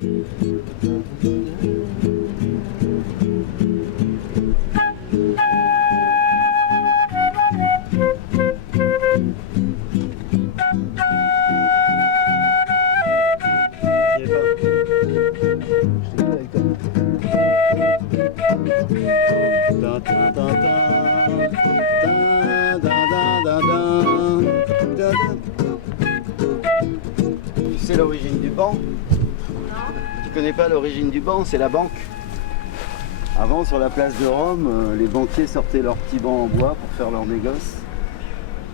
Tu sais l'origine du banc? Tu connais pas l'origine du banc? C'est la banque. Avant, sur la place de Rome, les banquiers sortaient leurs petits bancs en bois pour faire leur négoce.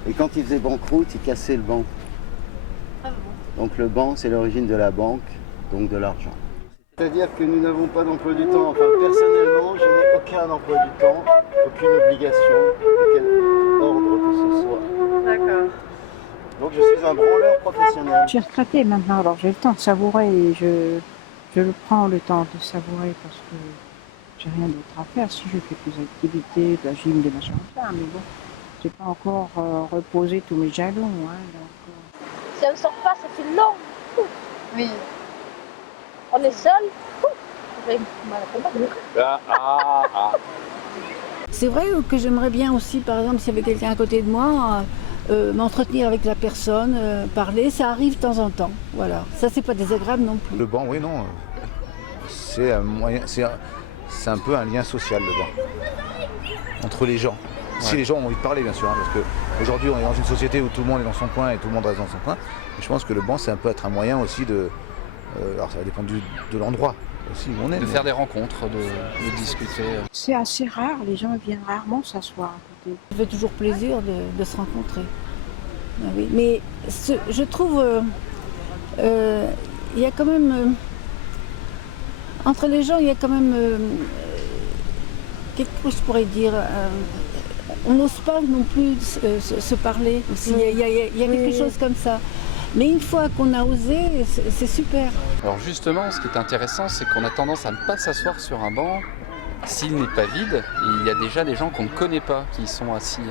Et quand ils faisaient banqueroute, ils cassaient le banc. Ah bon? Donc le banc, c'est l'origine de la banque, donc de l'argent. C'est-à-dire que nous n'avons pas d'emploi du temps. Enfin, personnellement, je n'ai aucun emploi du temps, aucune obligation, de quel ordre que ce soit. D'accord. Donc je suis un branleur professionnel. Je suis retraitée maintenant, alors j'ai le temps de savourer et je prends le temps de savourer parce que j'ai rien d'autre à faire. Si je fais plus d'activités, de la gym, des machins comme ça, mais bon, j'ai pas encore reposé tous mes jalons. Hein, donc, Si on ne sort pas, ça fait long. Oui. On est seul. J'ai mal à combattre. C'est vrai que j'aimerais bien aussi, par exemple, s'il y avait quelqu'un à côté de moi, m'entretenir avec la personne, parler, ça arrive de temps en temps. Voilà. Ça, c'est pas désagréable non plus. Le banc, oui, non. C'est un moyen, c'est un peu un lien social, le banc. Entre les gens. Si les gens ont envie de parler, bien sûr, hein, parce qu'aujourd'hui, on est dans une société où tout le monde est dans son coin et tout le monde reste dans son coin. Mais je pense que le banc, c'est un peu être un moyen aussi de. Alors, ça va dépendre de l'endroit aussi où on est. De faire des rencontres, de discuter. c'est assez rare, les gens viennent rarement s'asseoir à côté. Ça fait toujours plaisir de se rencontrer. Ah oui. Mais je trouve, il y a quand même, entre les gens, il y a quand même, quelque chose je pourrais dire, on n'ose pas non plus se parler aussi. Il y a quelque chose comme ça. Mais une fois qu'on a osé, c'est super. Alors justement, ce qui est intéressant, c'est qu'on a tendance à ne pas s'asseoir sur un banc s'il n'est pas vide. Et il y a déjà des gens qu'on ne connaît pas qui y sont assis.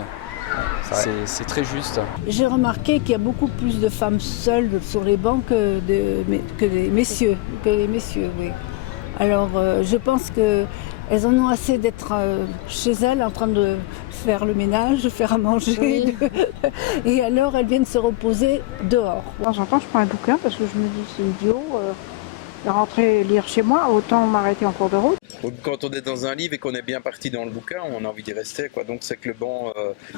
C'est très juste. J'ai remarqué qu'il y a beaucoup plus de femmes seules sur les bancs que les messieurs. Oui. Alors je pense qu'elles en ont assez d'être chez elles en train de faire le ménage, de faire à manger. Oui. Et alors elles viennent se reposer dehors. De temps en temps, je prends un bouquin parce que je me dis c'est idiot de rentrer lire chez moi, autant m'arrêter en cours de route. Quand on est dans un livre et qu'on est bien parti dans le bouquin, on a envie d'y rester, quoi. Donc c'est que le banc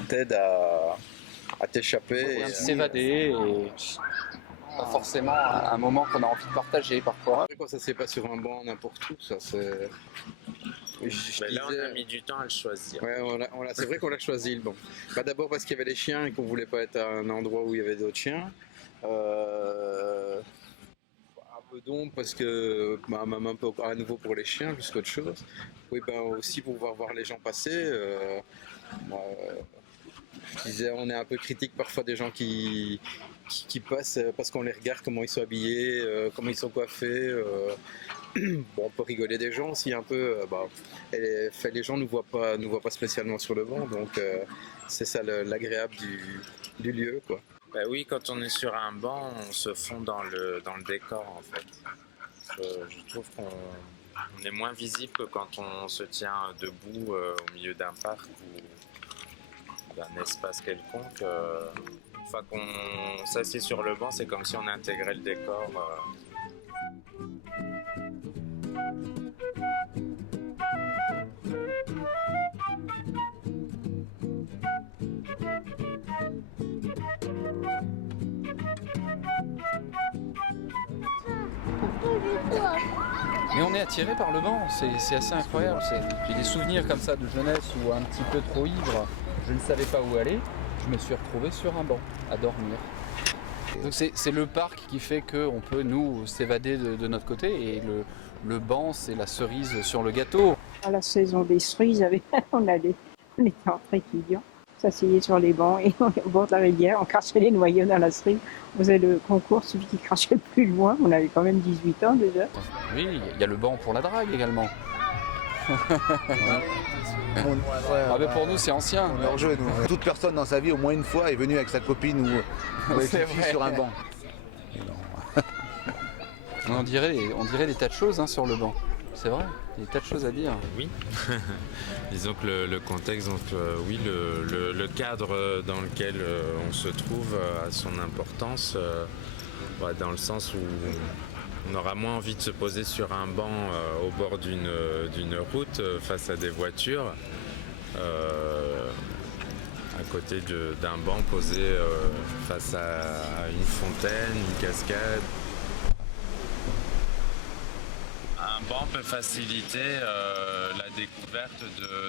t'aide à t'échapper. S'évader et pas forcément un moment qu'on a envie de partager parfois. Quand ça se fait pas sur un banc n'importe où, ça c'est. Mais là, on a mis du temps à le choisir. Ouais, c'est vrai qu'on l'a choisi le banc. Bah, d'abord parce qu'il y avait les chiens et qu'on voulait pas être à un endroit où il y avait d'autres chiens. Un peu d'ombre parce que même un peu à nouveau pour les chiens plus qu'autre chose. Oui, ben aussi pour pouvoir voir les gens passer. Je disais, on est un peu critique parfois des gens qui passent parce qu'on les regarde comment ils sont habillés, comment ils sont coiffés. Bon, on peut rigoler des gens aussi un peu. Les gens ne nous voient pas spécialement sur le banc, donc c'est ça l'agréable du lieu, quoi. Bah oui, quand on est sur un banc, on se fond dans le décor en fait. Je trouve qu'on est moins visible que quand on se tient debout au milieu d'un parc ou d'un espace quelconque. Une fois qu'on s'assied sur le banc, c'est comme si on intégrait le décor. Mais on est attiré par le banc, c'est assez incroyable. J'ai des souvenirs comme ça de jeunesse où un petit peu trop ivre, je ne savais pas où aller. Je me suis retrouvé sur un banc à dormir. Donc c'est le parc qui fait qu'on peut nous s'évader de notre côté et le banc c'est la cerise sur le gâteau. À la saison des cerises, on était entre étudiants, on s'asseyait sur les bancs et au bord de la rivière, on crachait les noyaux dans la cerise. On faisait le concours, celui qui crachait le plus loin. On avait quand même 18 ans déjà. Oui, il y a le banc pour la drague également. Pour nous c'est ancien. On leur jeu, nous. Toute personne dans sa vie au moins une fois est venue avec sa copine ou avec une fille sur un banc. On dirait des tas de choses hein, sur le banc. C'est vrai, il y a des tas de choses à dire. Oui, disons que le contexte, donc, oui, le cadre dans lequel on se trouve a son importance, dans le sens où on aura moins envie de se poser sur un banc au bord d'une route face à des voitures, à côté d'un banc posé face à une fontaine, une cascade. Un banc peut faciliter la découverte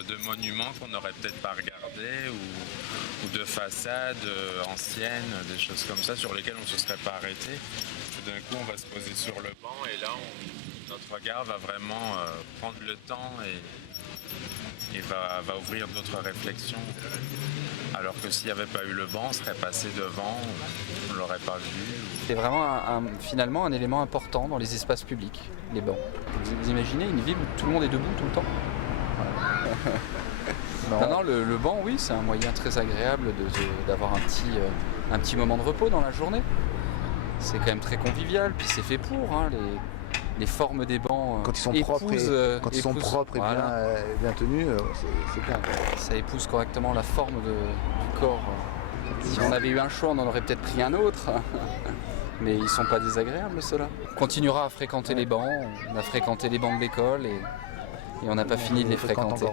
de monuments qu'on n'aurait peut-être pas regardés ou de façades anciennes, des choses comme ça sur lesquelles on ne se serait pas arrêté. D'un coup, on va se poser sur le banc et là, notre regard va vraiment prendre le temps et va ouvrir d'autres réflexions. Alors que s'il n'y avait pas eu le banc, on serait passé devant, on ne l'aurait pas vu. C'est vraiment finalement un élément important dans les espaces publics, les bancs. Vous imaginez une ville où tout le monde est debout tout le temps? Non, le banc, oui, c'est un moyen très agréable d'avoir un petit moment de repos dans la journée. C'est quand même très convivial, puis c'est fait pour. Hein, les formes des bancs quand ils sont propres et voilà. bien tenus, c'est bien. Ça épouse correctement la forme du corps. Si on avait eu un choix, on en aurait peut-être pris un autre. Mais ils sont pas désagréables, ceux-là. On continuera à fréquenter les bancs. On a fréquenté les bancs de l'école et on n'a pas fini de les fréquenter.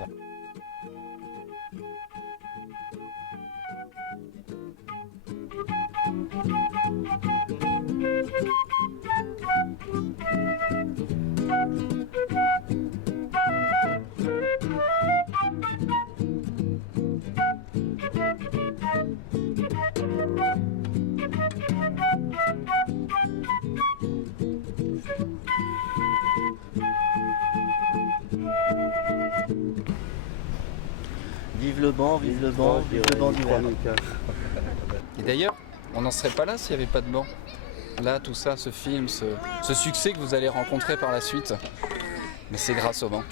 Vive le banc, vive le banc, vive le banc d'hiver. Et d'ailleurs, on n'en serait pas là s'il n'y avait pas de banc. Là, tout ça, ce film, ce succès que vous allez rencontrer par la suite, mais c'est grâce au banc.